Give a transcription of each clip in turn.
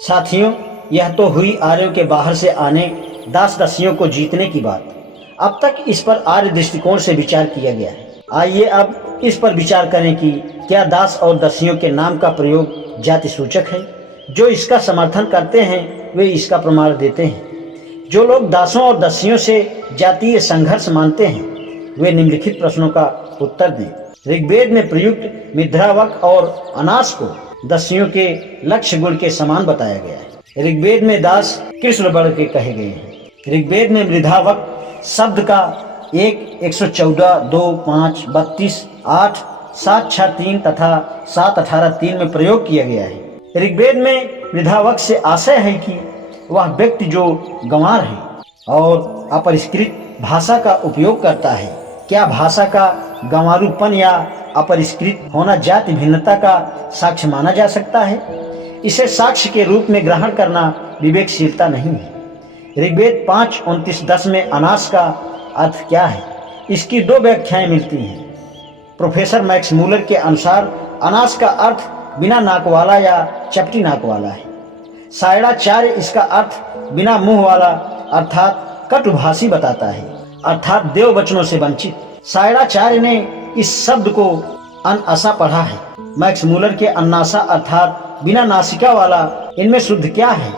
साथियों, यह तो हुई आर्यों के बाहर से आने, दास दासियों को जीतने की बात। अब तक इस पर आर्य दृष्टिकोण से विचार किया गया है। आइए अब इस पर विचार करें कि क्या दास और दासियों के नाम का प्रयोग जाति सूचक है। जो इसका समर्थन करते हैं वे इसका प्रमाण देते हैं। जो लोग दासों और दासियों से जातीय संघर्ष मानते हैं वे निम्नलिखित प्रश्नों का उत्तर दें। ऋग्वेद में प्रयुक्त मिध्रावक और अनास को दासियों के लक्ष्य गुण के समान बताया गया है। ऋग्वेद में दास कृष्ण वर्ण के कहे गए हैं। ऋग्वेद में मृधावक शब्द का 1:114, 2, 5, 32, 8, 7, 6, 3 तथा 7, 18, 3 में प्रयोग किया गया है। ऋग्वेद में मृधावक से आशय है कि वह व्यक्ति जो गंवार है और अपरिष्कृत भाषा का उपयोग करता है। क्या भाषा का गंवारूपन या अपरिष्कृत होना जाति भिन्नता का साक्ष्य माना जा सकता है? इसे साक्ष्य के रूप में ग्रहण करना विवेकशीलता नहीं है। ऋग्वेद 5:29-10 में अनास का अर्थ क्या है, इसकी 2 व्याख्याएं मिलती हैं। प्रोफेसर मैक्स मूलर के अनुसार अनास का अर्थ बिना नाक वाला या चपटी नाक वाला है। सायणाचार्य इसका अर्थ बिना मुंह वाला अर्थात कटुभाषी बताता है, अर्थात देव वचनों से वंचित। सायणाचार्य ने इस शब्द को अनअसा पढ़ा है। मैक्स मूलर के अन्नासा अर्थात बिना नासिका वाला, इनमें शुद्ध क्या है,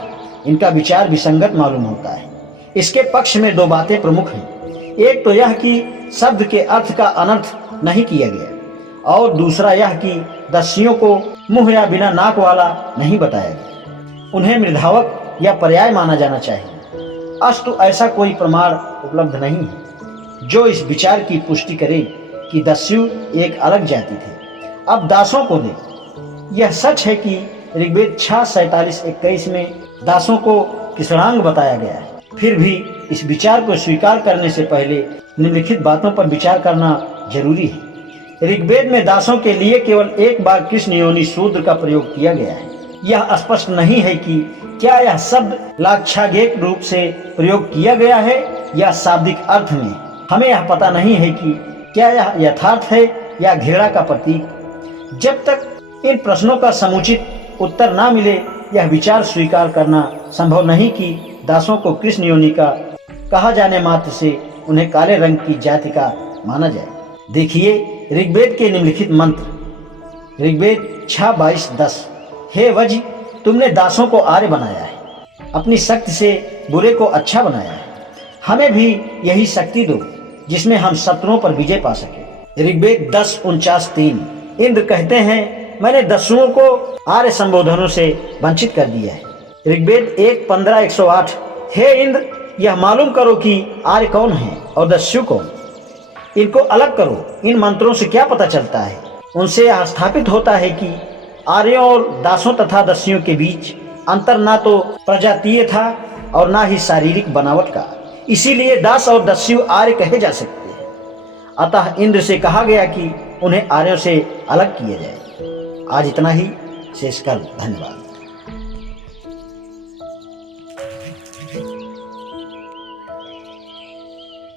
इनका विचार विसंगत मालूम होता है। इसके पक्ष में 2 बातें प्रमुख हैं। एक तो यह कि शब्द के अर्थ का अनर्थ नहीं किया गया और दूसरा यह कि दासियों को मुंह या बिना नाक वाला नहीं बताया गया। उन्हें मृधावक या पर्याय माना जाना चाहिए। अस्तु ऐसा कोई प्रमाण उपलब्ध नहीं है जो इस विचार की पुष्टि करे कि दास्यु एक अलग जाति थे। अब दासों को दें। यह सच है कि ऋग्वेद 6:47-21 में दासों को कृष्णांग बताया गया है। फिर भी इस विचार को स्वीकार करने से पहले निम्नलिखित बातों पर विचार करना जरूरी है। ऋग्वेद में दासों के लिए केवल एक बार कृष्ण योनि शूद्र का प्रयोग किया गया है। यह स्पष्ट नहीं है कि क्या यह शब्द लाक्षागेक रूप से प्रयोग किया गया है या शाब्दिक अर्थ में। हमें यह पता नहीं है कि क्या यह यथार्थ है या घृणा का प्रतीक। जब तक इन प्रश्नों का समुचित उत्तर न मिले यह विचार स्वीकार करना संभव नहीं कि दासों को कृष्ण योनि का कहा जाने मात्र से उन्हें काले रंग की जाति का माना जाए। देखिए ऋग्वेद के निम्नलिखित मंत्र। ऋग्वेद 6:22-10। हे वज्र, तुमने दासों को आर्य बनाया है, अपनी शक्ति से बुरे को अच्छा बनाया है। हमें भी यही शक्ति दो जिसमें हम शत्रुओं पर विजय पा सके। ऋग्वेद 10:49-3। इंद्र कहते हैं मैंने दस्युओं को आर्य संबोधनों से वंचित कर दिया है। ऋग्वेद 1:15-108। हे इंद्र, यह मालूम करो कि आर्य कौन है और दस्यु कौन। इनको अलग करो। इन मंत्रों से क्या पता चलता है? उनसे यह स्थापित होता है कि आर्यों और दासों तथा दासियों के बीच अंतर ना तो प्रजातीय था और ना ही शारीरिक बनावट का। इसीलिए दास और दास्यु आर्य कहे जा सकते हैं। अतः इंद्र से कहा गया कि उन्हें आर्यों से अलग किया जाए। आज इतना ही। शेषकाल। धन्यवाद।